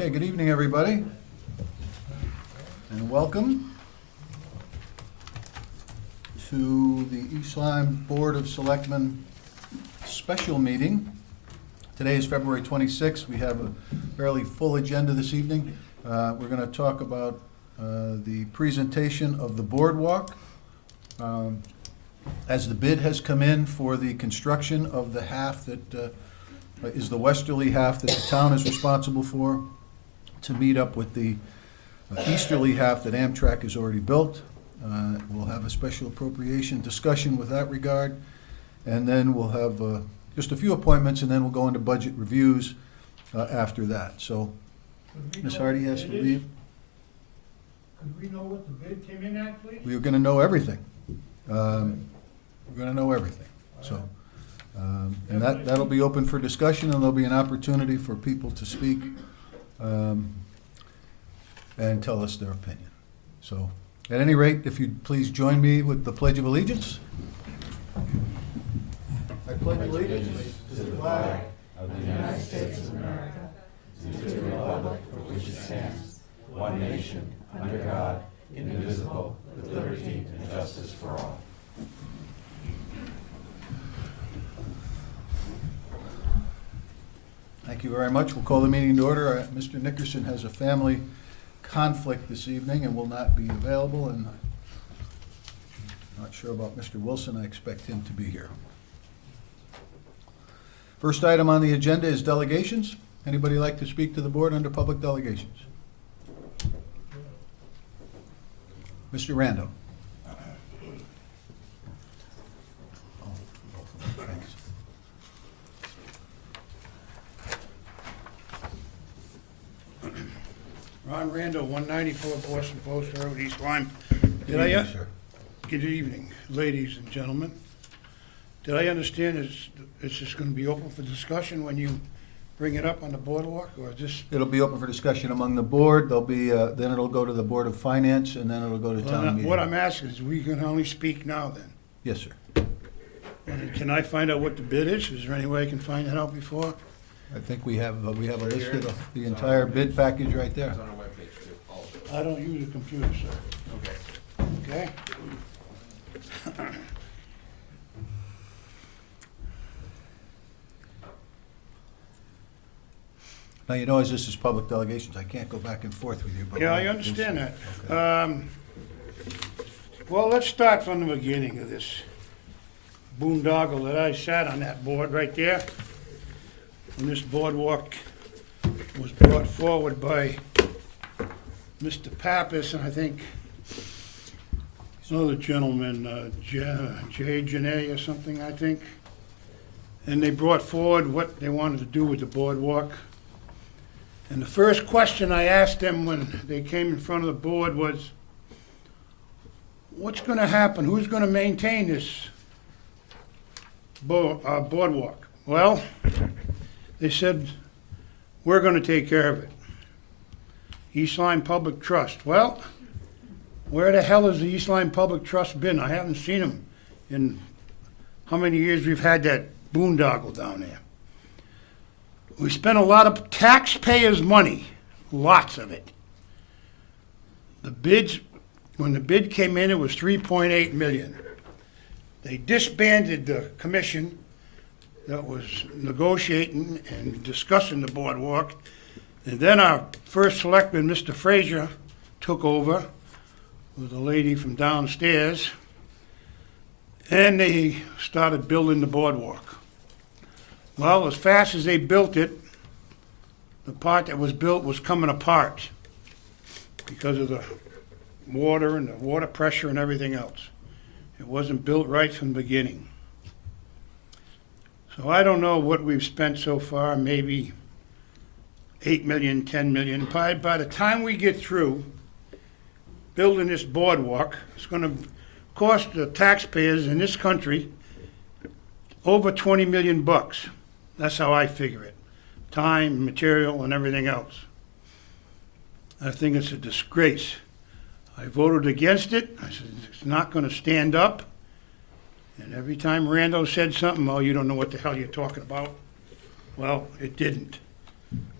Okay, good evening, everybody, and welcome to the East Lyme Board of Selectmen special meeting. Today is February 26th. We have a fairly full agenda this evening. We're going to talk about the presentation of the boardwalk. As the bid has come in for the construction of the half that is the westerly half that the town is responsible for, to meet up with the easterly half that Amtrak has already built. We'll have a special appropriation discussion with that regard, and then we'll have just a few appointments, and then we'll go into budget reviews after that. So, Ms. Hardy has to leave. Could we know what the bid came in at, please? We're gonna know everything. We're gonna know everything, so. And that'll be open for discussion, and there'll be an opportunity for people to speak and tell us their opinion. So, at any rate, if you'd please join me with the Pledge of Allegiance. I pledge allegiance to the flag of the United States of America, and to the republic for which it stands, one nation, under God, indivisible, with liberty and justice for all. Thank you very much. We'll call the meeting to order. Mr. Nickerson has a family conflict this evening and will not be available, and I'm not sure about Mr. Wilson. I expect him to be here. First item on the agenda is delegations. Anybody like to speak to the board under public delegations? Mr. Rando. Thanks. Ron Randall, 194 Boston Post Road, East Lyme. Good evening, sir. Good evening, ladies and gentlemen. Did I understand it's just going to be open for discussion when you bring it up on the boardwalk, or just? It'll be open for discussion among the board. There'll be, then it'll go to the Board of Finance, and then it'll go to town meeting. What I'm asking is, we can only speak now then? Yes, sir. And can I find out what the bid is? Is there any way I can find that out before? I think we have a list of the entire bid package right there. It's on our webpage too, all of it. I don't use a computer, sir. Okay. Okay? Now, you know, as this is public delegations, I can't go back and forth with you. But Yeah, I understand that. Okay. Well, let's start from the beginning of this boondoggle that I sat on that board right there. When this boardwalk was brought forward by Mr. Pappas, and I think another gentleman, Jay Janae or something, I think. And they brought forward what they wanted to do with the boardwalk. And the first question I asked them when they came in front of the board was, what's gonna happen? Who's gonna maintain this boardwalk? Well, they said, we're gonna take care of it. East Lyme Public Trust. Well, where the hell has the East Lyme Public Trust been? I haven't seen them in how many years we've had that boondoggle down there. We spent a lot of taxpayers' money, lots of it. The bids, when the bid came in, it was $3.8 million. They disbanded the commission that was negotiating and discussing the boardwalk. And then our first selectman, Mr. Frazier, took over with a lady from downstairs, and they started building the boardwalk. Well, as fast as they built it, the part that was built was coming apart because of the water and the water pressure and everything else. It wasn't built right from the beginning. So I don't know what we've spent so far, maybe 8 million, 10 million. By the time we get through building this boardwalk, it's going to cost the taxpayers in this country over 20 million bucks. That's how I figure it. Time, material, and everything else. I think it's a disgrace. I voted against it. I said, it's not going to stand up. And every time Rando said something, oh, you don't know what the hell you're talking about. Well, it didn't.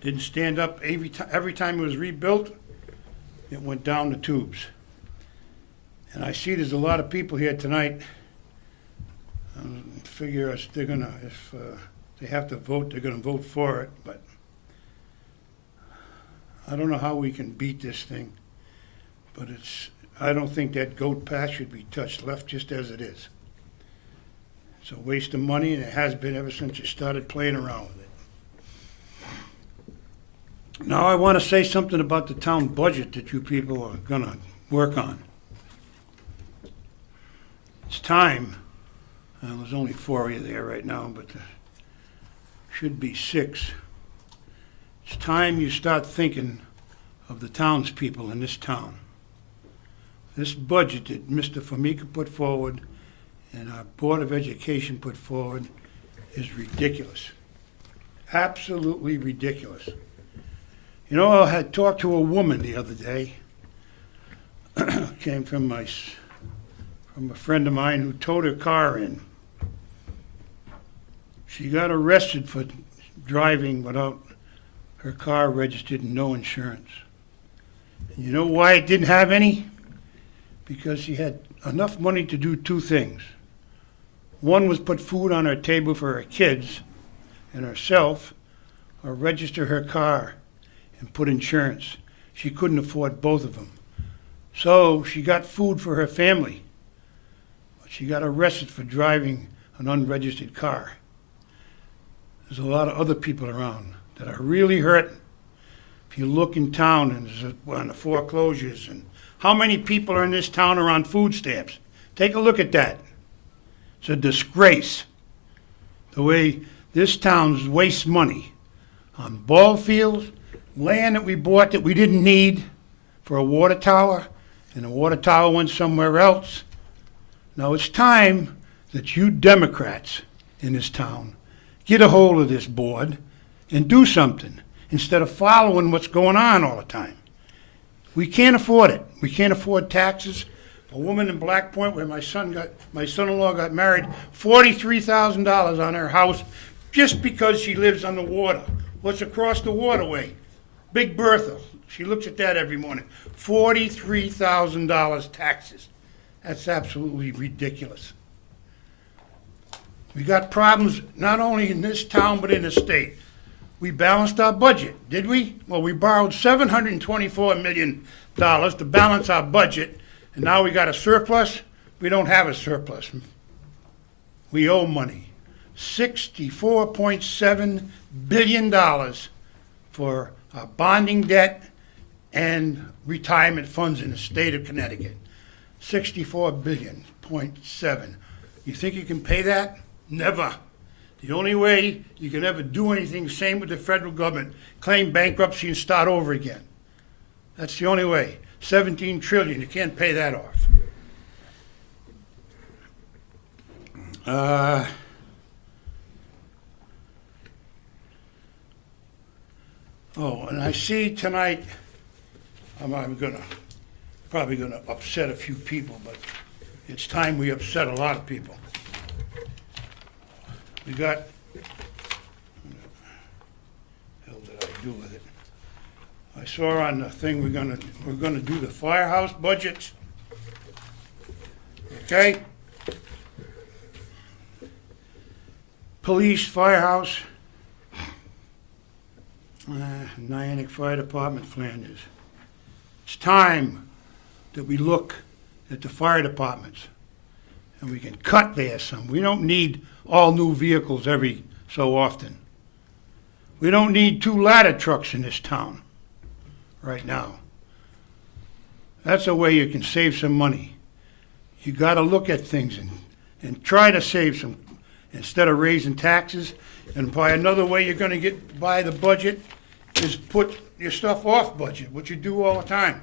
Didn't stand up every time it was rebuilt, it went down the tubes. And I see there's a lot of people here tonight. Figure if they have to vote, they're gonna vote for it, but I don't know how we can beat this thing, but I don't think that goat path should be touched, left just as it is. It's a waste of money, and it has been ever since you started playing around with it. Now I want to say something about the town budget that you people are gonna work on. It's time, there's only 4 of you there right now, but there should be 6. It's time you start thinking of the townspeople in this town. This budget that Mr. Formica put forward and our Board of Education put forward is ridiculous. Absolutely ridiculous. You know, I had talked to a woman the other day, came from a friend of mine who towed her car in. She got arrested for driving without her car registered and no insurance. And you know why it didn't have any? Because she had enough money to do 2 things. One was put food on her table for her kids and herself, or register her car and put insurance. She couldn't afford both of them. So she got food for her family, but she got arrested for driving an unregistered car. There's a lot of other people around that are really hurt. If you look in town and there's on the foreclosures, and how many people are in this town are on food stamps? Take a look at that. It's a disgrace the way this town wastes money on ball fields, land that we bought that we didn't need for a water tower, and the water tower went somewhere else. Now it's time that you Democrats in this town get a hold of this board and do something instead of following what's going on all the time. We can't afford it. We can't afford taxes. A woman in Black Point where my son-in-law got married, $43,000 on her house just because she lives on the water. What's across the waterway? Big Bertha. She looks at that every morning. $43,000 taxes. That's absolutely ridiculous. We got problems not only in this town but in the state. We balanced our budget, did we? Well, we borrowed $724 million to balance our budget, and now we got a surplus? We don't have a surplus. We owe money. $64.7 billion for our bonding debt and retirement funds in the state of Connecticut. $64.7 billion. You think you can pay that? Never. The only way you can ever do anything, same with the federal government, claim bankruptcy and start over again. That's the only way. 17 trillion, you can't pay that off. And I see tonight, I'm probably gonna upset a few people, but it's time we upset a lot of people. We got, what the hell did I do with it? I saw on the thing we're gonna do the firehouse budgets. Okay? Police, firehouse, Niantic Fire Department, Flanders. It's time that we look at the fire departments and we can cut there some. We don't need all new vehicles every so often. We don't need 2 ladder trucks in this town right now. That's a way you can save some money. You got to look at things and try to save some instead of raising taxes. And by another way you're going to get by the budget is put your stuff off budget, which you do all the time.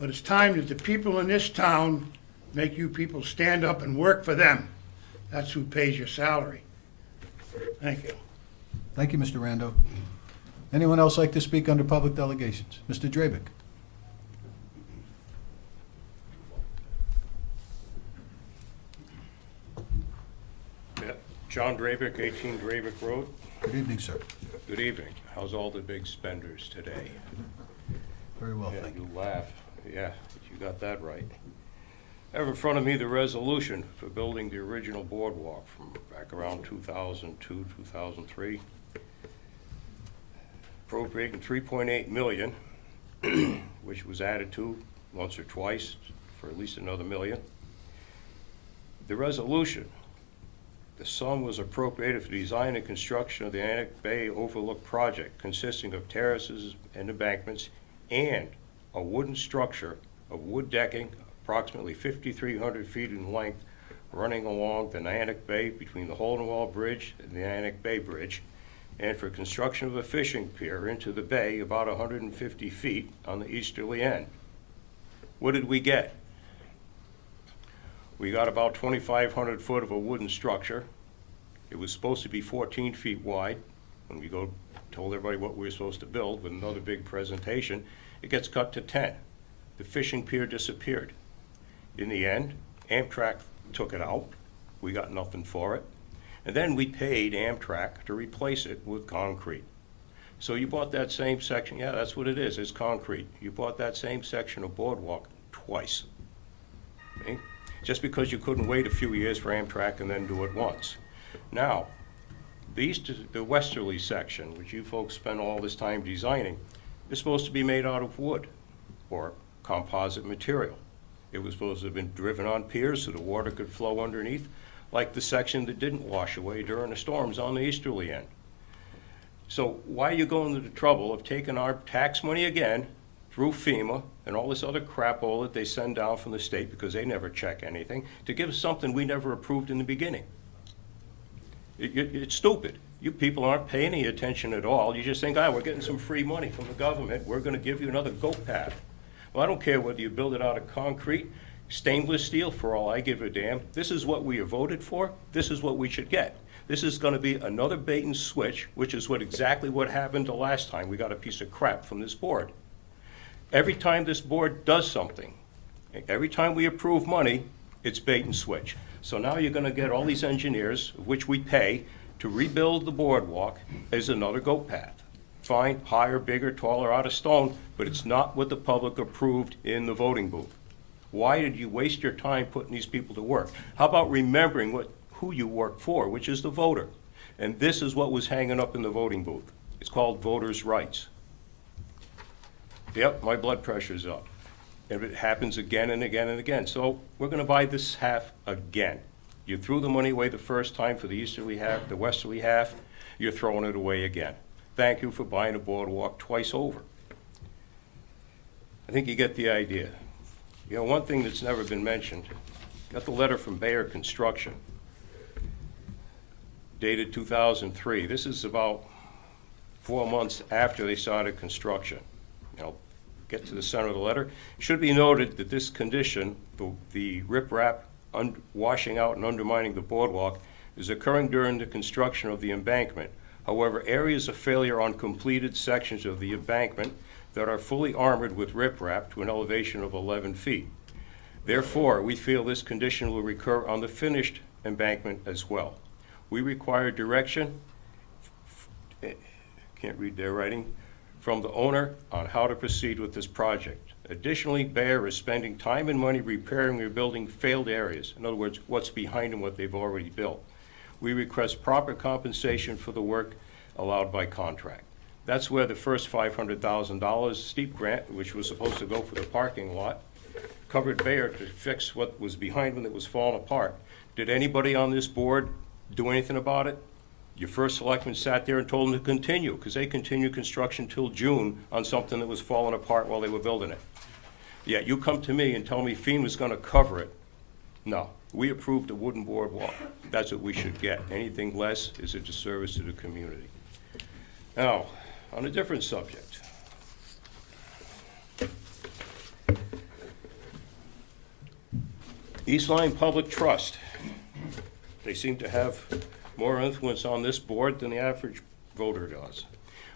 But it's time that the people in this town make you people stand up and work for them. That's who pays your salary. Thank you. Thank you, Mr. Rando. Anyone else like to speak under public delegations? Mr. Drabick. Yeah, John Drabick, 18 Drabick Road. Good evening, sir. Good evening. How's all the big spenders today? Very well, Yeah, thank you. you laugh. Yeah, you got that right. I have in front of me the resolution for building the original boardwalk from back around 2002, 2003. Appropriating $3.8 million, which was added to once or twice for at least another $1 million. The resolution, the sum was appropriated for design and construction of the Atlantic Bay Overlook project consisting of terraces and embankments and a wooden structure of wood decking approximately 5,300 feet in length running along the Atlantic Bay between the Hole in the Wall Bridge and the Atlantic Bay Bridge, and for construction of a fishing pier into the bay about 150 feet on the easterly end. What did we get? We got about 2,500 foot of a wooden structure. It was supposed to be 14 feet wide. When we told everybody what we were supposed to build with another big presentation, it gets cut to 10. The fishing pier disappeared. In the end, Amtrak took it out. We got nothing for it. And then we paid Amtrak to replace it with concrete. So you bought that same section, yeah, that's what it is, it's concrete. You bought that same section of boardwalk twice. Okay? Just because you couldn't wait a few years for Amtrak and then do it once. Now, the westerly section, which you folks spent all this time designing, is supposed to be made out of wood or composite material. It was supposed to have been driven on piers so the water could flow underneath, like the section that didn't wash away during the storms on the easterly end. So why are you going to the trouble of taking our tax money again through FEMA and all this other crapola that they send down from the state because they never check anything to give us something we never approved in the beginning? It's stupid. You people aren't paying any attention at all. You just think, we're getting some free money from the government. We're going to give you another goat path. Well, I don't care whether you build it out of concrete, stainless steel, for all I give a damn. This is what we have voted for. This is what we should get. This is going to be another bait and switch, which is exactly what happened the last time we got a piece of crap from this board. Every time this board does something, every time we approve money, it's bait and switch. So now you're going to get all these engineers, which we pay, to rebuild the boardwalk as another goat path. Fine, higher, bigger, taller, out of stone, but it's not what the public approved in the voting booth. Why did you waste your time putting these people to work? How about remembering who you work for, which is the voter? And this is what was hanging up in the voting booth. It's called voters' rights. Yep, my blood pressure's up. And it happens again and again and again. So we're gonna buy this half again. You threw the money away the first time for the easterly half, the westerly half, you're throwing it away again. Thank you for buying a boardwalk twice over. I think you get the idea. You know, one thing that's never been mentioned, got the letter from Bayer Construction, dated 2003. This is about 4 months after they started construction. You know, get to the center of the letter. It should be noted that this condition, the riprap washing out and undermining the boardwalk, is occurring during the construction of the embankment. However, areas of failure on completed sections of the embankment that are fully armored with riprap to an elevation of 11 feet. Therefore, we feel this condition will recur on the finished embankment as well. We require direction, can't read their writing, from the owner on how to proceed with this project. Additionally, Bayer is spending time and money repairing and rebuilding failed areas. In other words, what's behind them, what they've already built. We request proper compensation for the work allowed by contract. That's where the first $500,000 steep grant, which was supposed to go for the parking lot, covered Bayer to fix what was behind them that was falling apart. Did anybody on this board do anything about it? Your first selectman sat there and told them to continue, because they continued construction till June on something that was falling apart while they were building it. Yet you come to me and tell me FEMA's gonna cover it. No, we approved a wooden boardwalk. That's what we should get. Anything less is a disservice to the community. Now, on a different subject. East Lyme Public Trust. They seem to have more influence on this board than the average voter does.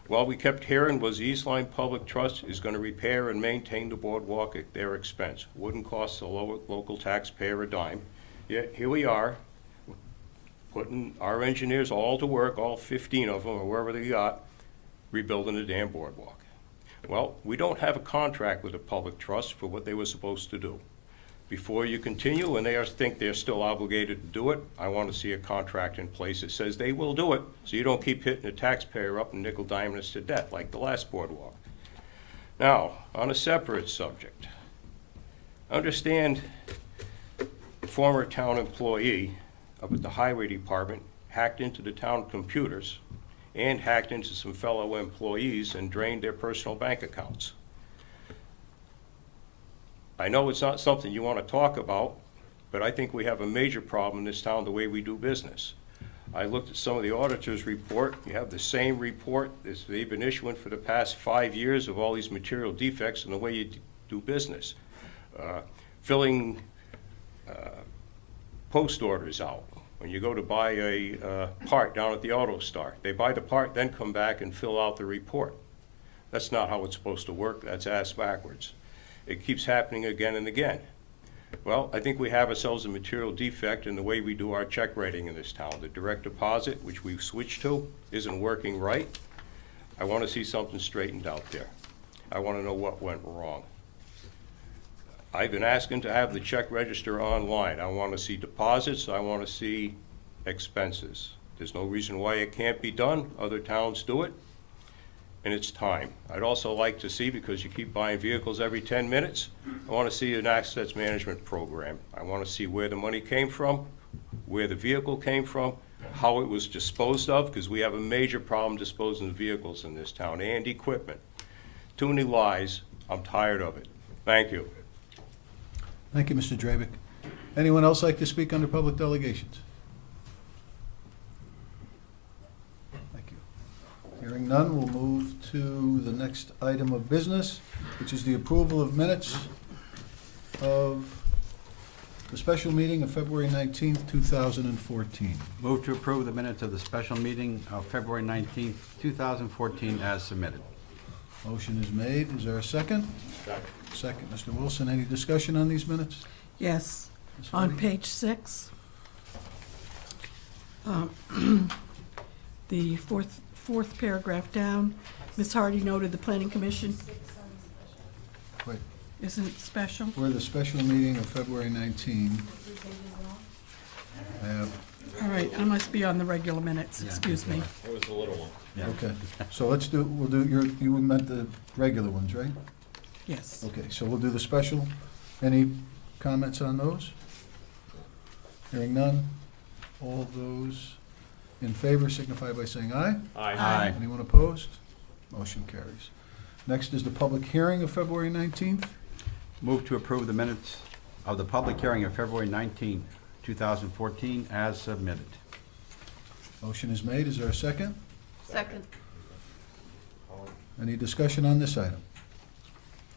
What we kept hearing was East Lyme Public Trust is going to repair and maintain the boardwalk at their expense. Wouldn't cost the local taxpayer a dime. Yet here we are, putting our engineers all to work, all 15 of them, or wherever they got, rebuilding the damn boardwalk. Well, we don't have a contract with the public trust for what they were supposed to do. Before you continue, and think they're still obligated to do it, I want to see a contract in place that says they will do it, so you don't keep hitting the taxpayer up and nickel diming us to death like the last boardwalk. Now, on a separate subject, understand a former town employee up at the highway department hacked into the town computers and hacked into some fellow employees and drained their personal bank accounts. I know it's not something you want to talk about, but I think we have a major problem in this town the way we do business. I looked at some of the auditor's report. You have the same report that they've been issuing for the past 5 years of all these material defects in the way you do business. Filling post orders out. When you go to buy a part down at the auto store, they buy the part, then come back and fill out the report. That's not how it's supposed to work. That's ass backwards. It keeps happening again and again. Well, I think we have ourselves a material defect in the way we do our check writing in this town. The direct deposit, which we've switched to, isn't working right. I want to see something straightened out there. I want to know what went wrong. I've been asking to have the check register online. I want to see deposits, I want to see expenses. There's no reason why it can't be done. Other towns do it, and it's time. I'd also like to see, because you keep buying vehicles every 10 minutes, I want to see an assets management program. I want to see where the money came from, where the vehicle came from, how it was disposed of, because we have a major problem disposing of vehicles in this town, and equipment. Too many lies. I'm tired of it. Thank you. Thank you, Mr. Dravick. Anyone else like to speak under public delegations? Thank you. Hearing none, we'll move to the next item of business, which is the approval of minutes of the special meeting of February 19th, 2014. Move to approve the minutes of the special meeting of February 19th, 2014 as submitted. Motion is made. Is there a second? Second, Mr. Wilson. Any discussion on these minutes? Yes, Ms. on Hardy? page 6. The fourth paragraph down, Ms. Hardy noted the planning commission. Wait, Isn't it special? for the special meeting of February 19, I have, All right, I must be on the regular minutes, excuse me. okay. So we'll do, you meant the regular ones, right? Yes. Okay, so we'll do the special. Any comments on those? Hearing none. All those in favor signify by saying aye. Aye. Anyone opposed? Motion carries. Next is the public hearing of February 19th. Move to approve the minutes of the public hearing of February 19th, 2014 as submitted. Motion is made. Is there a second? Second. Any discussion on this item?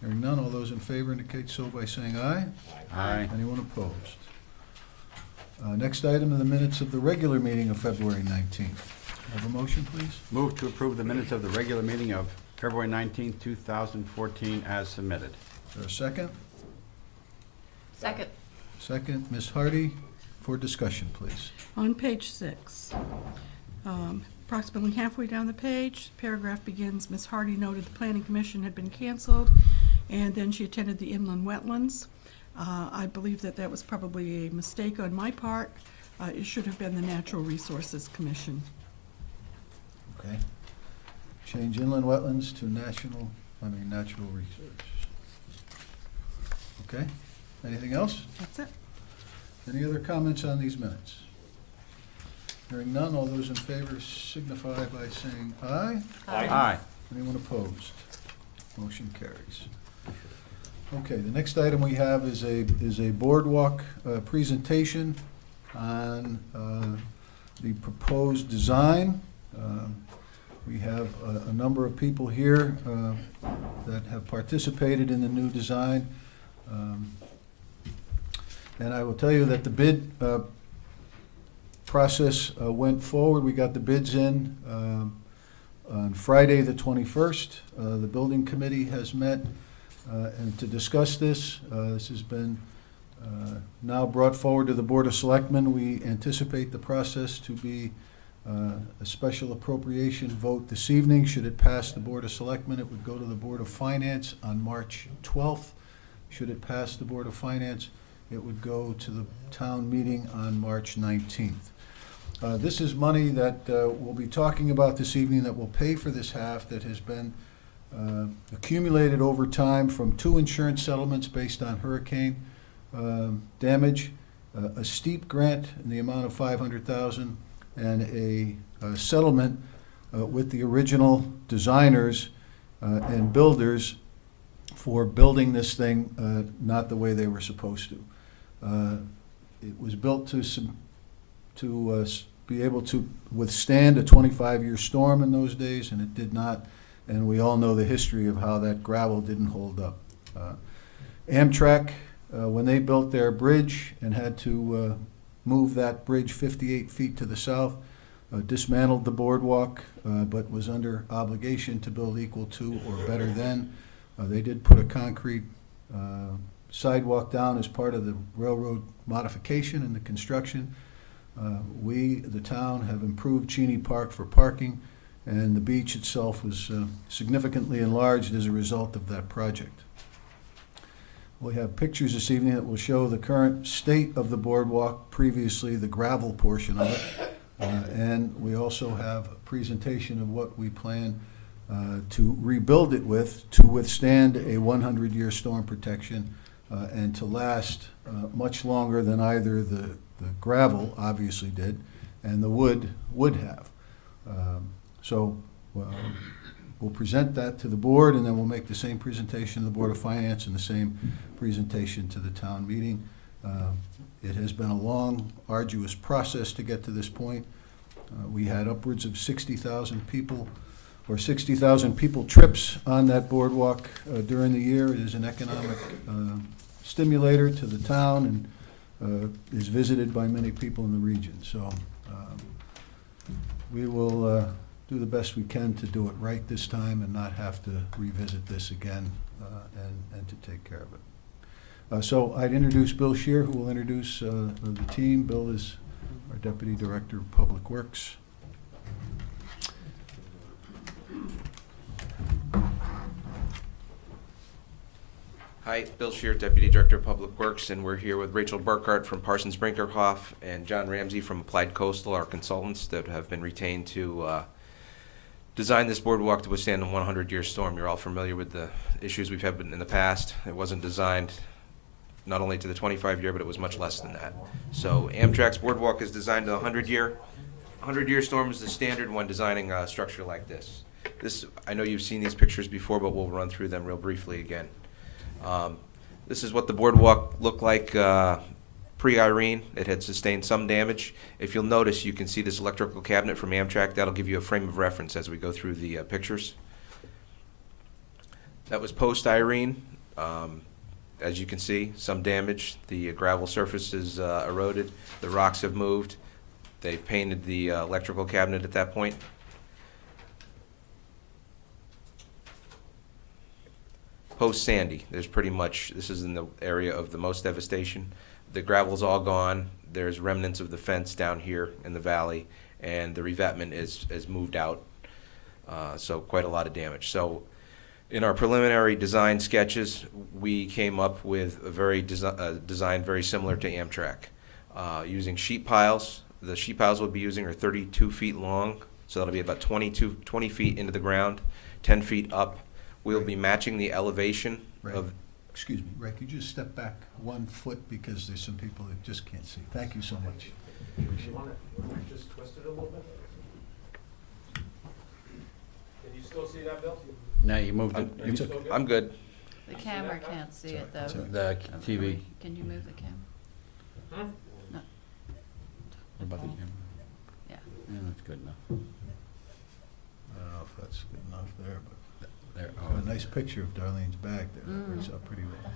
Hearing none. All those in favor indicate so by saying aye. Aye. Anyone opposed? Next item are the minutes of the regular meeting of February 19th. Have a motion, please? Move to approve the minutes of the regular meeting of February 19th, 2014 as submitted. Is there a second? Second. Second, Ms. Hardy, for discussion, please. On page 6, approximately halfway down the page, paragraph begins, Ms. Hardy noted the planning commission had been canceled, and then she attended the inland wetlands. I believe that was probably a mistake on my part. It should have been the Natural Resources Commission. Okay. Change inland wetlands to natural resources. Okay. Anything else? That's it. Any other comments on these minutes? Hearing none, all those in favor signify by saying aye. Aye. Anyone opposed? Motion carries. Okay, the next item we have is a boardwalk presentation on the proposed design. We have a number of people here that have participated in the new design. And I will tell you that the bid process went forward. We got the bids in on Friday, the 21st. The building committee has met and to discuss this. This has been now brought forward to the Board of Selectmen. We anticipate the process to be A special appropriation vote this evening. Should it pass the Board of Selectmen, it would go to the Board of Finance on March 12th. Should it pass the Board of Finance, it would go to the town meeting on March 19th. This is money that we'll be talking about this evening that will pay for this half that has been accumulated over time from 2 insurance settlements based on hurricane damage, a steep grant in the amount of $500,000, and a settlement with the original designers and builders for building this thing not the way they were supposed to. It was built to be able to withstand a 25-year storm in those days, and it did not. And we all know the history of how that gravel didn't hold up. Amtrak, when they built their bridge and had to move that bridge 58 feet to the south, dismantled the boardwalk, but was under obligation to build equal to or better than. They did put a concrete sidewalk down as part of the railroad modification and the construction. We, the town, have improved Cheney Park for parking, and the beach itself was significantly enlarged as a result of that project. We have pictures this evening that will show the current state of the boardwalk, previously the gravel portion of it. And we also have a presentation of what we plan to rebuild it with to withstand a 100-year storm protection and to last much longer than either the gravel obviously did and the wood would have. So we'll present that to the board, and then we'll make the same presentation to the Board of Finance and the same presentation to the town meeting. It has been a long, arduous process to get to this point. We had upwards of 60,000 people, or 60,000 people trips on that boardwalk during the year. It is an economic stimulator to the town and is visited by many people in the region. So we will do the best we can to do it right this time and not have to revisit this again and to take care of it. So I'd introduce Bill Shear, who will introduce the team. Bill is our Deputy Director of Public Works. Hi, Bill Shear, Deputy Director of Public Works, and we're here with Rachel Burkhardt from Parsons Brinkerhoff and John Ramsey from Applied Coastal, our consultants that have been retained to design this boardwalk to withstand a 100-year storm. You're all familiar with the issues we've had in the past. It wasn't designed not only to the 25-year, but it was much less than that. So Amtrak's boardwalk is designed to the 100-year. 100-year storm is the standard when designing a structure like this. I know you've seen these pictures before, but we'll run through them real briefly again. This is what the boardwalk looked like pre-Irene. It had sustained some damage. If you'll notice, you can see this electrical cabinet from Amtrak. That'll give you a frame of reference as we go through the pictures. That was post-Irene. As you can see, some damage. The gravel surface is eroded. The rocks have moved. They've painted the electrical cabinet at that point. Post-Sandy, there's pretty much, this is in the area of the most devastation. The gravel's all gone. There's remnants of the fence down here in the valley, and the revetment is moved out. So quite a lot of damage. So in our preliminary design sketches, we came up with a very design very similar to Amtrak, using sheet piles. The sheet piles we'll be using are 32 feet long, so that'll be about 20 feet into the ground, 10 feet up. We'll be matching the elevation of... Excuse me, Ray, could you just step back 1 foot because there's some people that just can't see. Thank you so much. You want to just twist it a little bit? Can you still see that, Bill? No, you moved it. It's You- okay. I'm good. The camera can't see it, though. The TV. Can you move the camera? No. What about the camera? Yeah. Yeah, that's good enough. I don't know if that's good enough there, but There. a nice picture of Darlene's bag there. That works out pretty well.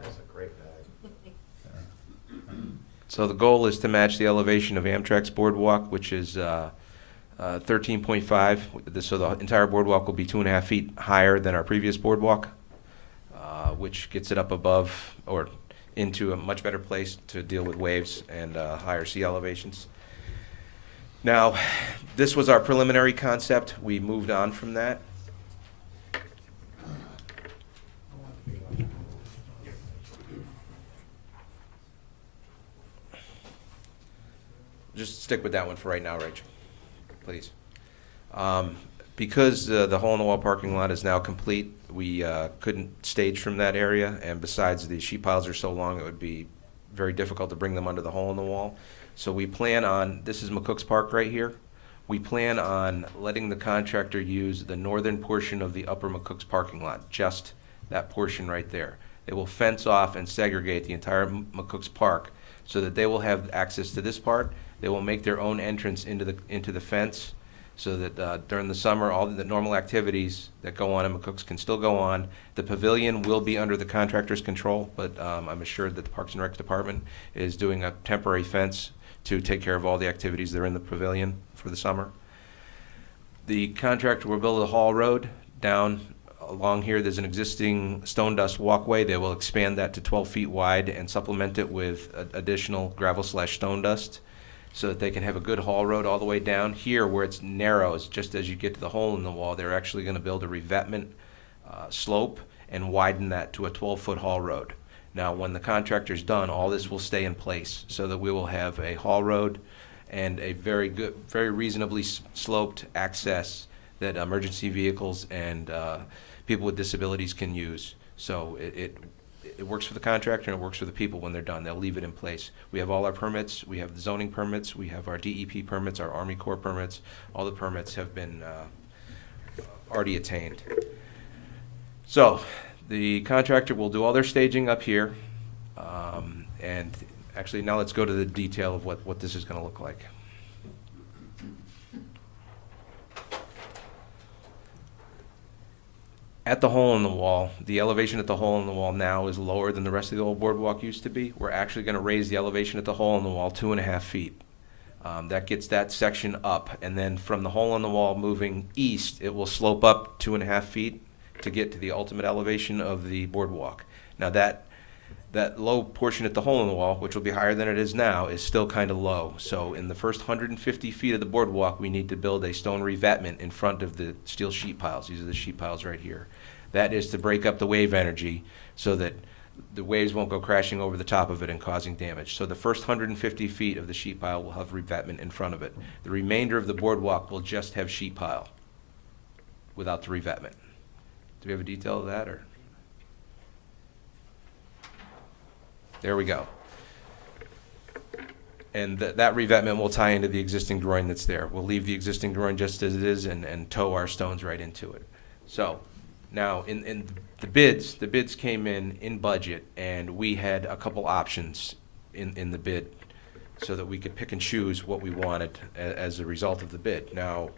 That's a great bag. So the goal is to match the elevation of Amtrak's boardwalk, which is 13.5. So the entire boardwalk will be 2.5 feet higher than our previous boardwalk, which gets it up above or into a much better place to deal with waves and higher sea elevations. Now, this was our preliminary concept. We moved on from that. Just stick with that one for right now, Rachel, please. Because the hole-in-the-wall parking lot is now complete, we couldn't stage from that area, and besides, the sheet piles are so long, it would be very difficult to bring them under the hole-in-the-wall. So we plan on, this is McCook's Park right here. We plan on letting the contractor use the northern portion of the upper McCook's parking lot, just that portion right there. They will fence off and segregate the entire McCook's Park so that they will have access to this part. They will make their own entrance into the fence so that during the summer, all the normal activities that go on in McCook's can still go on. The pavilion will be under the contractor's control, but I'm assured that the Parks and Rec Department is doing a temporary fence to take care of all the activities that are in the pavilion for the summer. The contractor will build a haul road down along here. There's an existing stone dust walkway. They will expand that to 12 feet wide and supplement it with additional gravel/stone dust, so that they can have a good haul road all the way down. Here, where it's narrow, is just as you get to the hole in the wall, they're actually going to build a revetment slope and widen that to a 12-foot haul road. Now, when the contractor's done, all this will stay in place so that we will have a haul road and a very good, very reasonably sloped access that emergency vehicles and people with disabilities can use. So it works for the contractor and it works for the people when they're done. They'll leave it in place. We have all our permits. We have the zoning permits. We have our DEP permits, our Army Corps permits. All the permits have been already attained. So the contractor will do all their staging up here. And actually, now let's go to the detail of what this is going to look like. At the hole in the wall, the elevation at the hole in the wall now is lower than the rest of the old boardwalk used to be. We're actually going to raise the elevation at the hole in the wall 2.5 feet. That gets that section up, and then from the hole in the wall moving east, it will slope up 2.5 feet to get to the ultimate elevation of the boardwalk. Now that low portion at the hole in the wall, which will be higher than it is now, is still kind of low. So in the first 150 feet of the boardwalk, we need to build a stone revetment in front of the steel sheet piles. These are the sheet piles right here. That is to break up the wave energy so that the waves won't go crashing over the top of it and causing damage. So the first 150 feet of the sheet pile will have revetment in front of it. The remainder of the boardwalk will just have sheet pile without the revetment. Do we have a detail of that, or? There we go. And that revetment will tie into the existing groin that's there. We'll leave the existing groin just as it is and tow our stones right into it. So now in the bids came in budget, and we had a couple options in the bid so that we could pick and choose what we wanted as a result of the bid. Now,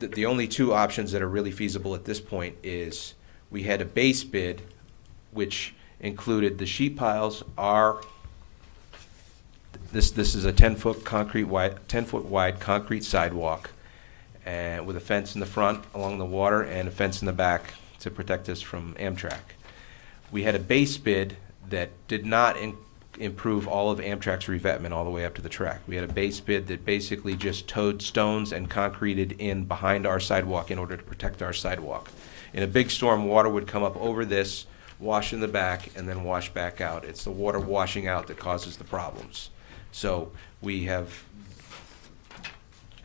the only two options that are really feasible at this point is we had a base bid, which included the sheet piles are, this is a 10-foot wide concrete sidewalk, and with a fence in the front along the water and a fence in the back to protect us from Amtrak. We had a base bid that did not improve all of Amtrak's revetment all the way up to the track. We had a base bid that basically just towed stones and concreted in behind our sidewalk in order to protect our sidewalk. In a big storm, water would come up over this, wash in the back, and then wash back out. It's the water washing out that causes the problems. So we have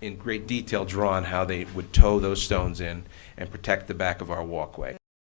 in great detail drawn how they would tow those stones in and protect the back of our walkway.